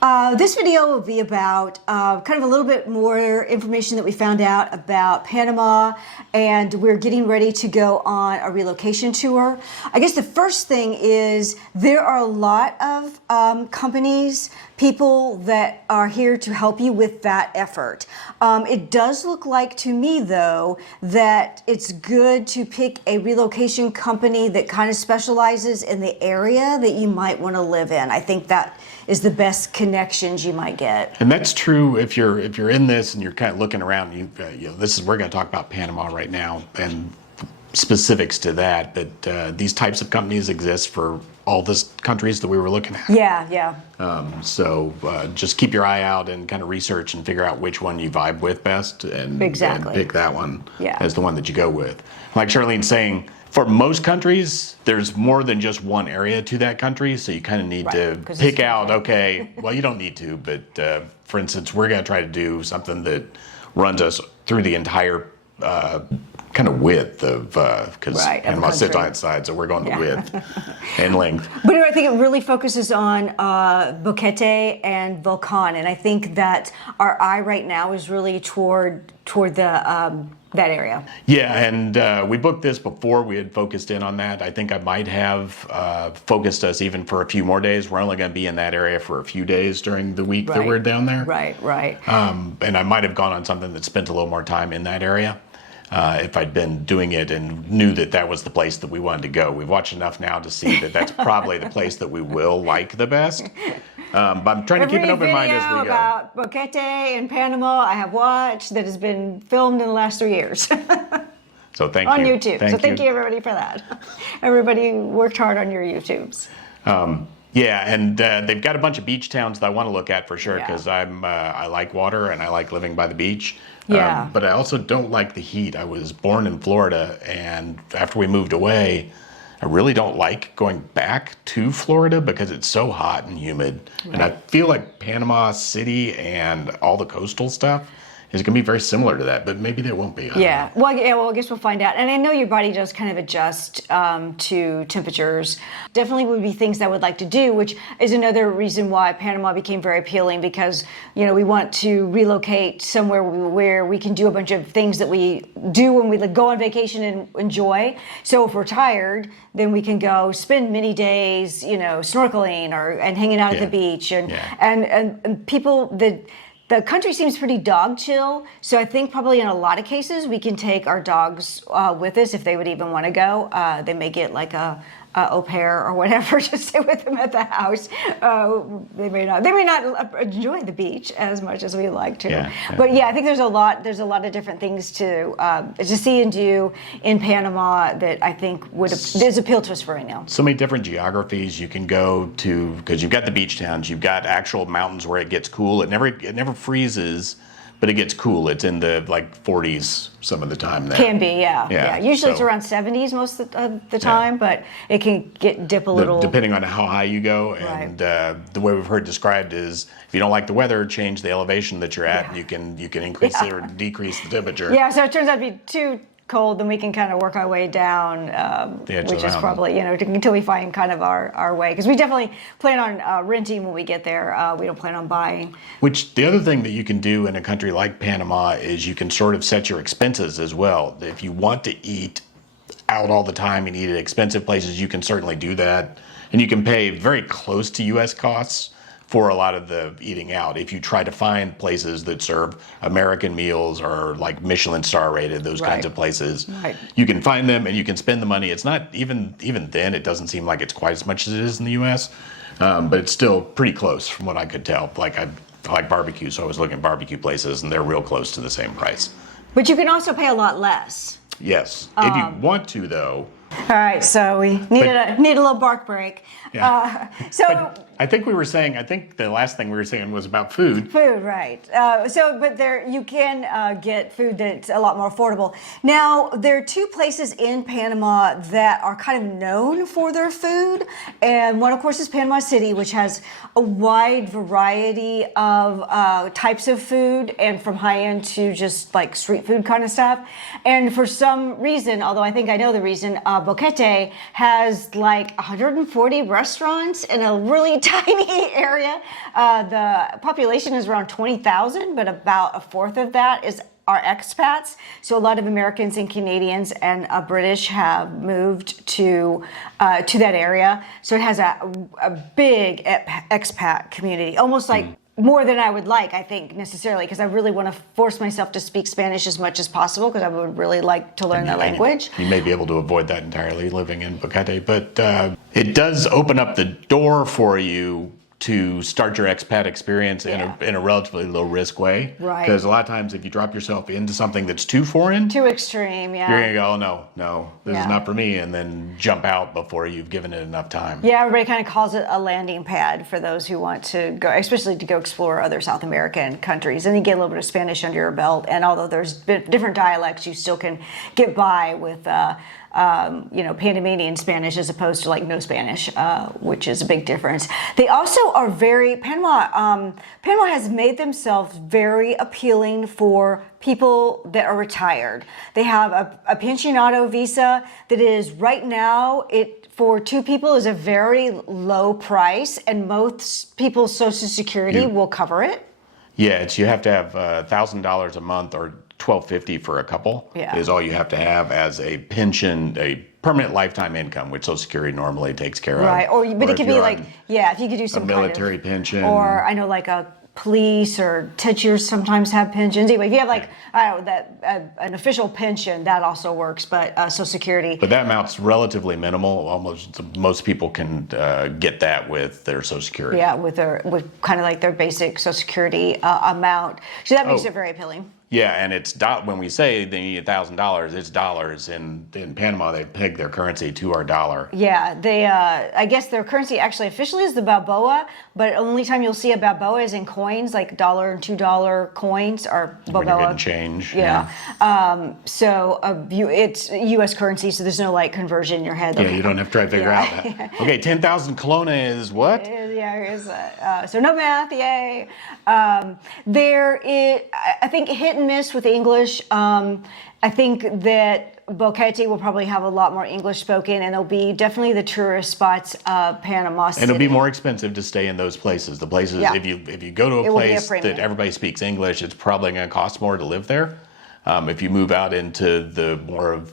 This video will be about kind of a little bit more information that we found out about Panama, and we're getting ready to go on a relocation tour. I guess the first thing is there are a lot of companies, people that are here to help you with that effort. It does look like to me, though, that it's good to pick a relocation company that kind of specializes in the area that you might want to live in. I think that is the best connections you might get. And that's true if you're in this and you're kind of looking around. We're going to talk about Panama right now and specifics to that. But these types of companies exist for all the countries that we were looking at. Yeah. So just keep your eye out and kind of research and figure out which one you vibe with best, and pick that one as the one that you go with. Like Charlene's saying, for most countries, there's more than just one area to that country, so you kind of need to pick out, okay, well, you don't need to, but for instance, we're going to try to do something that runs us through the entire kind of width of, because Panama sits on its side, so we're going the width and length. But I think it really focuses on Boquete and Volcan, and I think that our eye right now is really toward the that area. Yeah, and we booked this before we had focused in on that. I think I might have focused us even for a few more days. We're only going to be in that area for a few days during the week that we're down there. Right. And I might have gone on something that spent a little more time in that area if I'd been doing it and knew that that was the place that we wanted to go. We've watched enough now to see that that's probably the place that we will like the best. But I'm trying to keep an open mind as we go. About Boquete in Panama I have watched that has been filmed in the last 3 years. So thank you. On YouTube. Thank you everybody for that. Everybody worked hard on your YouTubes. Yeah, and they've got a bunch of beach towns that I want to look at for sure, because I like water and I like living by the beach. But I also don't like the heat. I was born in Florida, and after we moved away, I really don't like going back to Florida because it's so hot and humid. And I feel like Panama City and all the coastal stuff is going to be very similar to that, but maybe they won't be. Well, I guess we'll find out. And I know your body does kind of adjust to temperatures. Definitely would be things I would like to do, which is another reason why Panama became very appealing, because, we want to relocate somewhere where we can do a bunch of things that we do when we go on vacation and enjoy. So if we're tired, then we can go spend many days, snorkeling and hanging out at the beach. And people that... The country seems pretty dog chill, so I think probably in a lot of cases we can take our dogs with us if they would even want to go. They may get like a au pair or whatever to stay with them at the house. They may not enjoy the beach as much as we like to. But I think there's a lot of different things to see and do in Panama that I think does appeal to us for right now. So many different geographies you can go to, because you've got the beach towns, you've got actual mountains where it gets cool. It never freezes, but it gets cool. It's in the 40s some of the time there. Can be, yeah. Usually it's around 70s most of the time, but it can dip a little. Depending on how high you go. And the way we've heard described is, if you don't like the weather, change the elevation that you're at, and you can increase or decrease the temperature. Yeah, so it turns out to be too cold, then we can kind of work our way down, which is probably, until we find kind of our way. Because we definitely plan on renting when we get there. We don't plan on buying. Which, the other thing that you can do in a country like Panama is you can sort of set your expenses as well. If you want to eat out all the time and eat at expensive places, you can certainly do that. And you can pay very close to U.S. costs for a lot of the eating out. If you try to find places that serve American meals or like Michelin star rated, those kinds of places, you can find them and you can spend the money. It's not even then, it doesn't seem like it's quite as much as it is in the US, but it's still pretty close from what I could tell. I like barbecue, so I was looking at barbecue places and they're real close to the same price. But you can also pay a lot less. Yes, if you want to though. All right, so we need a little bark break. But I think the last thing we were saying was about food. Food, right. But you can get food that's a lot more affordable. Now, there are two places in Panama that are kind of known for their food. And one, of course, is Panama City, which has a wide variety of types of food, and from high-end to just like street food kind of stuff. And for some reason, although I think I know the reason, Boquete has like 140 restaurants in a really tiny area. The population is around 20,000, but about a fourth of that are expats. So a lot of Americans and Canadians and British have moved to that area. So it has a big expat community, almost like more than I would like, I think, necessarily, because I really want to force myself to speak Spanish as much as possible, because I would really like to learn the language. You may be able to avoid that entirely living in Boquete, but it does open up the door for you to start your expat experience in a relatively low risk way. Right. Because a lot of times if you drop yourself into something that's too foreign, too extreme, yeah, you're gonna go, oh no, this is not for me, and then jump out before you've given it enough time. Yeah, everybody kind of calls it a landing pad for those who want to go, especially to go explore other South American countries, and you get a little bit of Spanish under your belt. And although there's different dialects, you still can get by with Panamanian Spanish as opposed to like no Spanish, which is a big difference. They also are Panama has made themselves very appealing for people that are retired. They have a pensionado visa that is right now, for two people is a very low price, and most people's Social Security will cover it. Yeah, you have to have $1,000 a month or $1,250 for a couple is all you have to have as a pension, a permanent lifetime income, which Social Security normally takes care of. Right, but it could be like, if you could do some military pension. Or I know like a police or teachers sometimes have pensions. Anyway, if you have like, I don't know, an official pension, that also works, but Social Security. But that amount's relatively minimal. Almost most people can get that with their Social Security. Yeah, with kind of like their basic Social Security amount. So that makes it very appealing. Yeah, and it's when we say they need $1,000, it's dollars. In Panama, they peg their currency to our dollar. Yeah, they. I guess their currency actually officially is the balboa, but only time you'll see a balboa is in coins, like $1 and $2 coins are balboa. When you're getting change. Yeah. It's U.S. currency, so there's no like conversion in your head. Yeah, you don't have to try to figure out that. Okay, 10,000 colonna is what? So no math, yay. I think hit and miss with English. I think that Boquete will probably have a lot more English spoken, and it'll be definitely the tourist spots of Panama City. And it'll be more expensive to stay in those places. The places, if you go to a place that everybody speaks English, it's probably going to cost more to live there. If you move out into the more of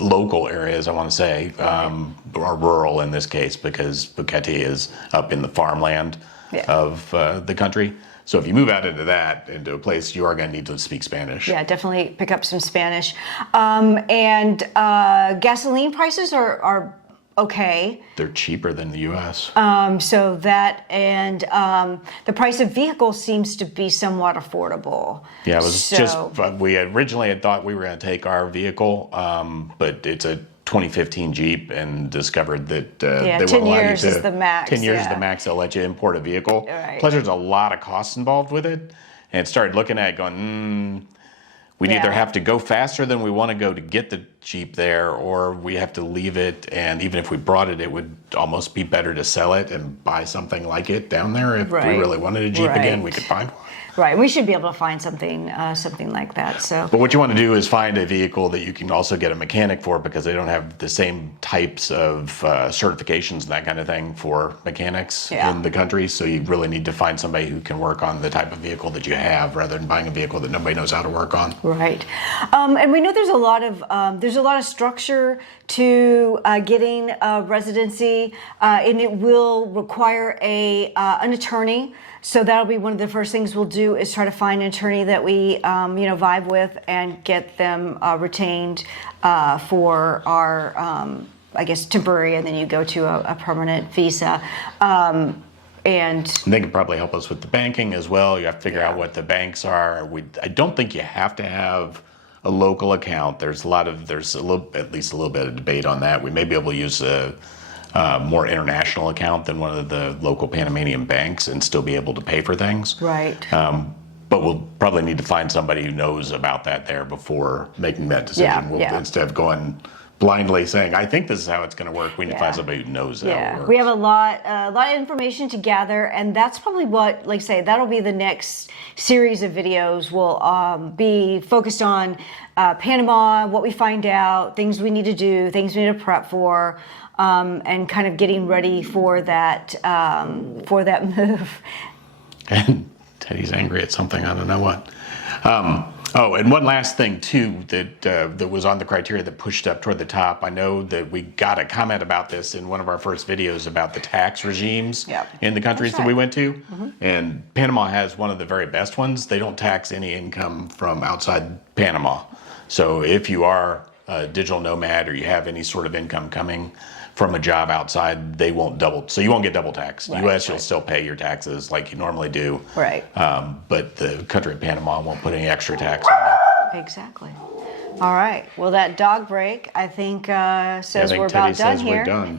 local areas, I want to say, or rural in this case, because Boquete is up in the farmland of the country. So if you move out into a place, you are going to need to speak Spanish. Yeah, definitely pick up some Spanish. And gasoline prices are okay. They're cheaper than the U.S. So that, and the price of vehicles seems to be somewhat affordable. Yeah, it was we originally had thought we were going to take our vehicle, but it's a 2015 Jeep, and discovered that they won't allow you to. 10 years is the max. 10 years is the max. They'll let you import a vehicle. Right. Plus, there's a lot of costs involved with it. And it started looking at it going, we'd either have to go faster than we want to go to get the Jeep there, or we have to leave it. And even if we brought it, it would almost be better to sell it and buy something like it down there. If we really wanted a Jeep again, we could find one. Right, we should be able to find something like that. So, but what you want to do is find a vehicle that you can also get a mechanic for, because they don't have the same types of certifications and that kind of thing for mechanics in the country. So you really need to find somebody who can work on the type of vehicle that you have, rather than buying a vehicle that nobody knows how to work on. Right, and we know there's a lot of structure to getting a residency, and it will require an attorney. So that'll be one of the first things we'll do, is try to find an attorney that we, vibe with, and get them retained for our, temporary, and then you go to a permanent visa. And they can probably help us with the banking as well. You have to figure out what the banks are. I don't think you have to have a local account. There's at least a little bit of debate on that. We may be able to use a more international account than one of the local Panamanian banks and still be able to pay for things. Right. But we'll probably need to find somebody who knows about that there before making that decision. Instead of going blindly saying, I think this is how it's going to work, we need to find somebody who knows how it works. We have a lot of information to gather, and that's probably what, like I say, that'll be the next series of videos. Will be focused on Panama, what we find out, things we need to do, things we need to prep for. and kind of getting ready for that move. And Teddy's angry at something. I don't know what. Oh, and one last thing too that was on the criteria that pushed up toward the top. I know that we got a comment about this in one of our first videos about the tax regimes in the countries that we went to. And Panama has one of the very best ones. They don't tax any income from outside Panama. So if you are a digital nomad or you have any sort of income coming from a job outside, they won't so you won't get double taxed. U.S. you'll still pay your taxes like you normally do. Right. But the country of Panama won't put any extra tax on that. Exactly. All right. Well, that dog break, I think, says we're about done here. We're done.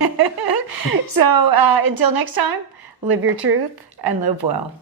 So until next time, live your truth and live well.